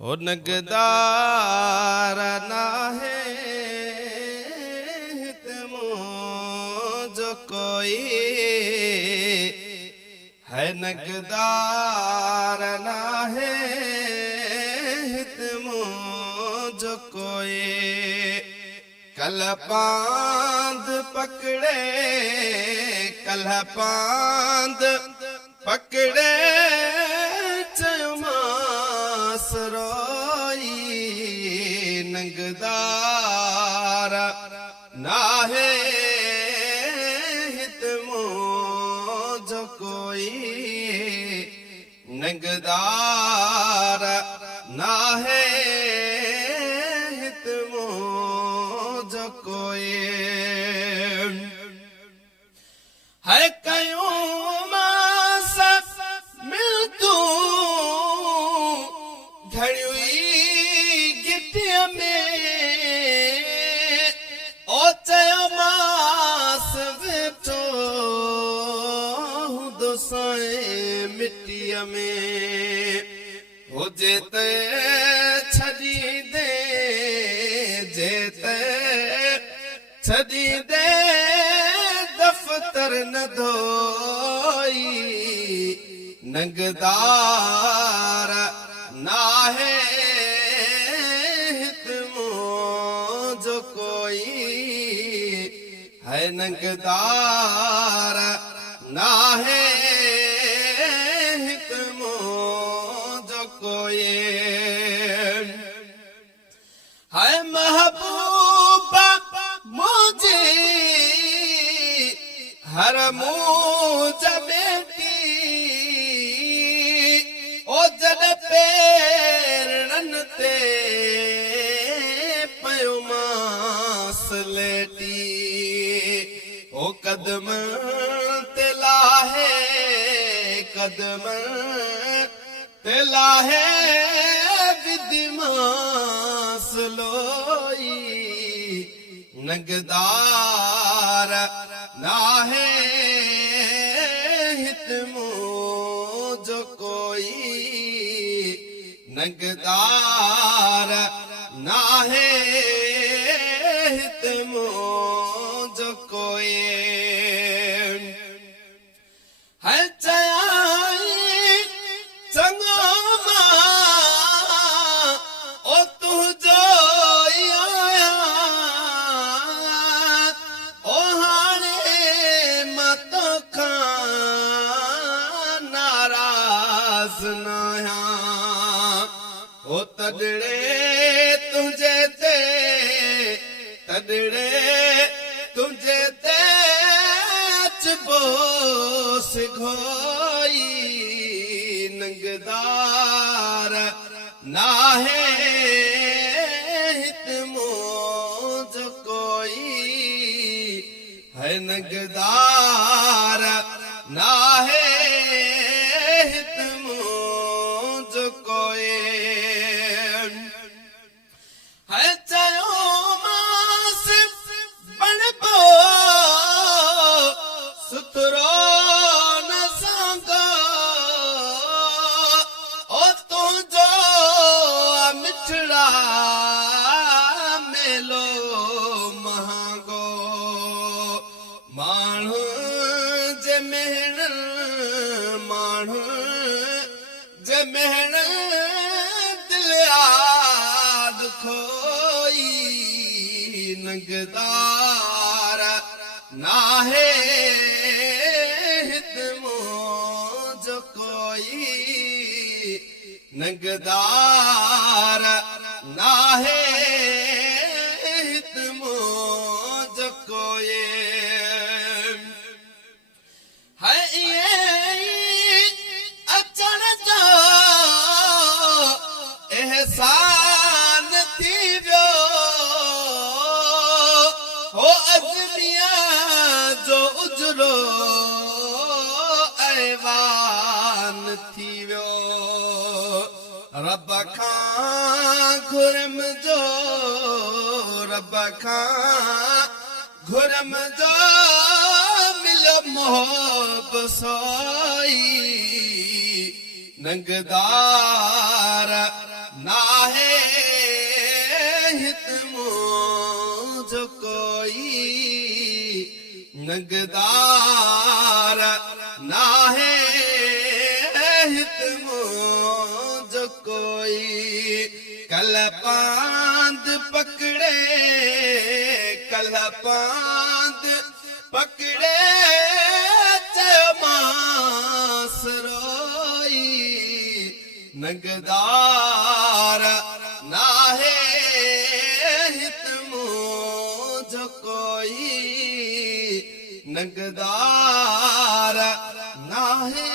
हो नगदार नाहे हितमो जो कोई है नगदार नाहे हितमो जो कोई कल पांद पकड़े कल पांद पकड़े चमास रोई नगदार नाहे हितमो जो कोई नगदार नाहे हितमो जो कोई है कयूं मिट्टिया में हो जेते छड़ी दे जेते छड़ी दे दफ्तर न धोई नगदार नाहे हितमो जो कोई है नगदार नाहे है महबूबा मुझे हर मूज बेटी ओ जल पेरन ते पयुमास लेटी ओ कदम तिला है कदम तिला है विदिमास लोई नगदार नाहे हितमो जो कोई नगदार नाहे हितमो जो कोई है ओ तगड़े तुझे ते तगड़े तुझे ते बोस घोई नगदार नाहे हितमो जो कोई है नगदार नाहे हितमो जो कोई माण्हू जे मेहनल माण्हू जे मेहनल दिल याद खोई नगदार नाहे हितमो जो कोई नगदार नाहे हितमो जो कोई एहसान थी व्यो हो अजमिया जो उजरो ऐवान थी व्यो रब खां घुरम जो रब खां घुरम जो मिलो मोहब सोई नगदार नाहे हित मुझ कोई नगदार नाहे हित मुझ कोई कल पांद पकड़े कल पांद पकड़े चमास रोई नगदार नाहे हित मुझ कोई नगदार नाहे